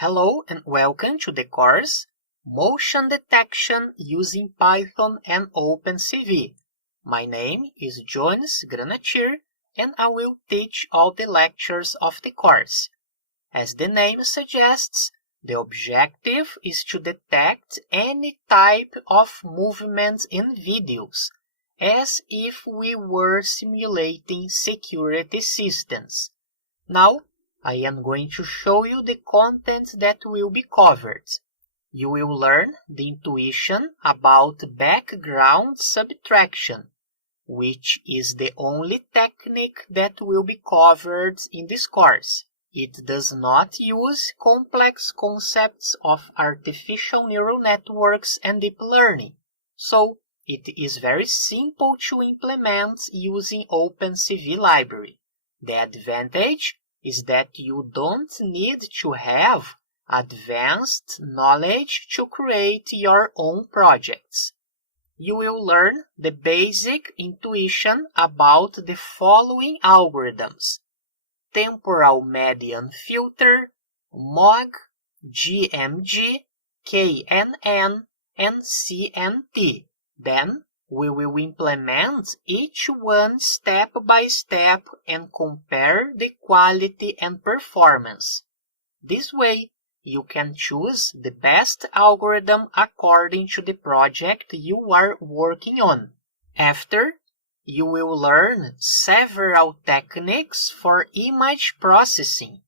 Hello and welcome to the course Motion Detection using Python and OpenCV. My name is Jones Granatier and I will teach all the lectures of the course. As the name suggests, the objective is to detect any type of movement in videos, as if we were simulating security systems. Now, I am going to show you the content that will be covered. You will learn the intuition about background subtraction, which is the only technique that will be covered in this course. It does not use complex concepts of artificial neural networks and deep learning, so it is very simple to implement using OpenCV library. The advantage is that you don't need to have advanced knowledge to create your own projects. You will learn the basic intuition about the following algorithms: temporal median filter, MOG, GMG, KNN, and CNT. Then, we will implement each one step by step and compare the quality and performance. This way, you can choose the best algorithm according to the project you are working on. After, you will learn several techniques for image processing,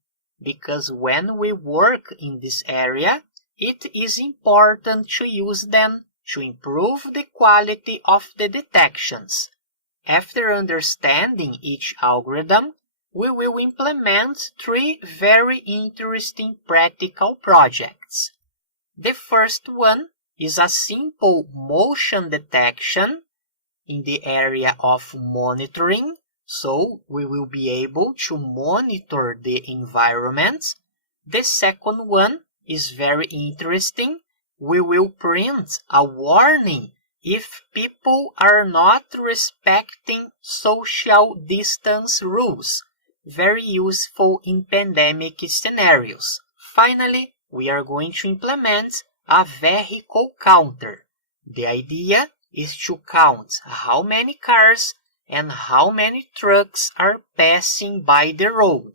because when we work in this area, it is important to use them to improve the quality of the detections. After understanding each algorithm, we will implement 3 very interesting practical projects. The first one is a simple motion detection in the area of monitoring, so we will be able to monitor the environment. The second one is very interesting. We will print a warning if people are not respecting social distance rules, very useful in pandemic scenarios. Finally, we are going to implement a vehicle counter. The idea is to count how many cars and how many trucks are passing by the road.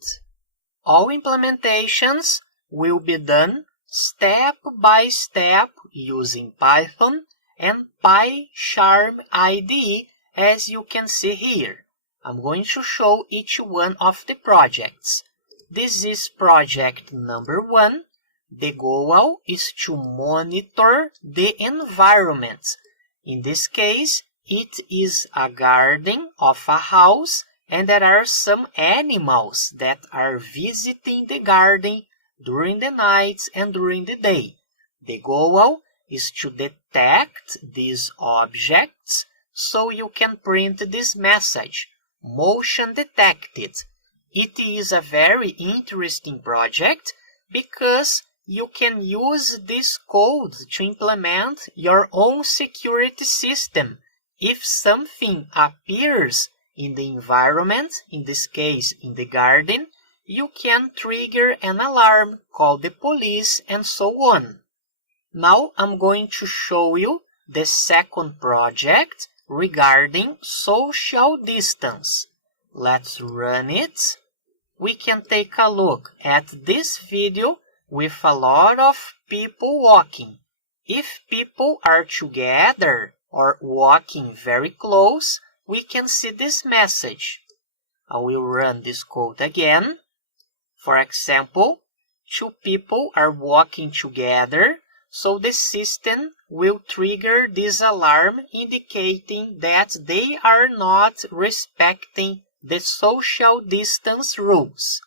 All implementations will be done step by step using Python and PyCharm IDE, as you can see here. I'm going to show each one of the projects. This is project number 1. The goal is to monitor the environment. In this case, it is a garden of a house and there are some animals that are visiting the garden during the night and during the day. The goal is to detect these objects so you can print this message, motion detected. It is a very interesting project because you can use this code to implement your own security system. If something appears in the environment, in this case in the garden, you can trigger an alarm, call the police, and so on. Now I'm going to show you the second project regarding social distance. Let's run it. We can take a look at this video with a lot of people walking. If people are together or walking very close, we can see this message. I will run this code again. For example, 2 people are walking together, so the system will trigger this alarm indicating that they are not respecting the social distance rules.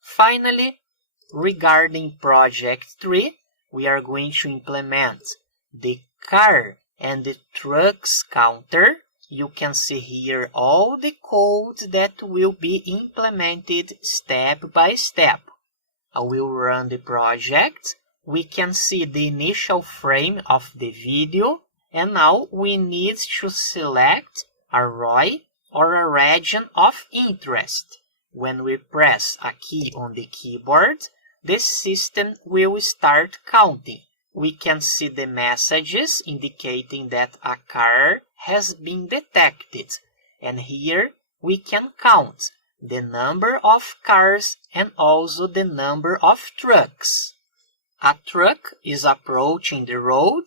Finally, regarding project 3, we are going to implement the car and the trucks counter. You can see here all the code that will be implemented step by step. I will run the project. We can see the initial frame of the video, and now we need to select a ROI or a region of interest. When we press a key on the keyboard, the system will start counting. We can see the messages indicating that a car has been detected. And here we can count the number of cars and also the number of trucks. A truck is approaching the road,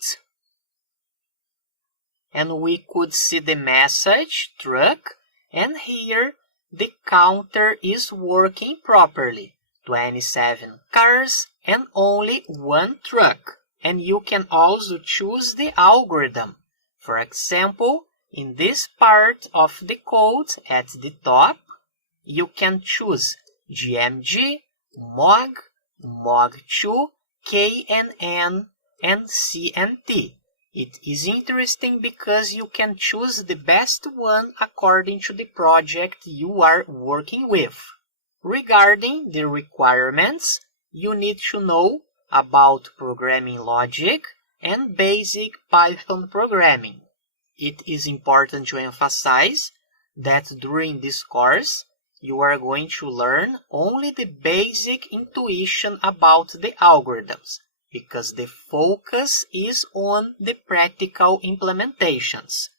and we could see the message truck, and here the counter is working properly. 27 cars and only 1 truck. And you can also choose the algorithm. For example, in this part of the code at the top, you can choose GMG, MOG, MOG2, KNN, and CNT. It is interesting because you can choose the best one according to the project you are working with. Regarding the requirements, you need to know about programming logic and basic Python programming. It is important to emphasize that during this course, you are going to learn only the basic intuition about the algorithms, because the focus is on the practical implementations.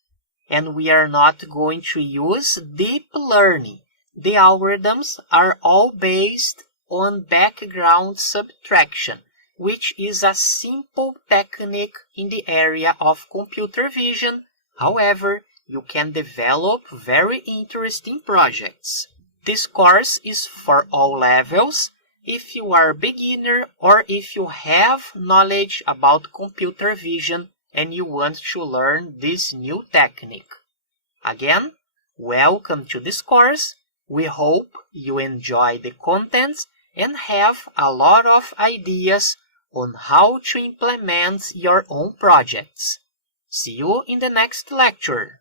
And we are not going to use deep learning. The algorithms are all based on background subtraction, which is a simple technique in the area of computer vision. However, you can develop very interesting projects. This course is for all levels. If you are a beginner or if you have knowledge about computer vision and you want to learn this new technique. Again, welcome to this course. We hope you enjoy the content and have a lot of ideas on how to implement your own projects. See you in the next lecture.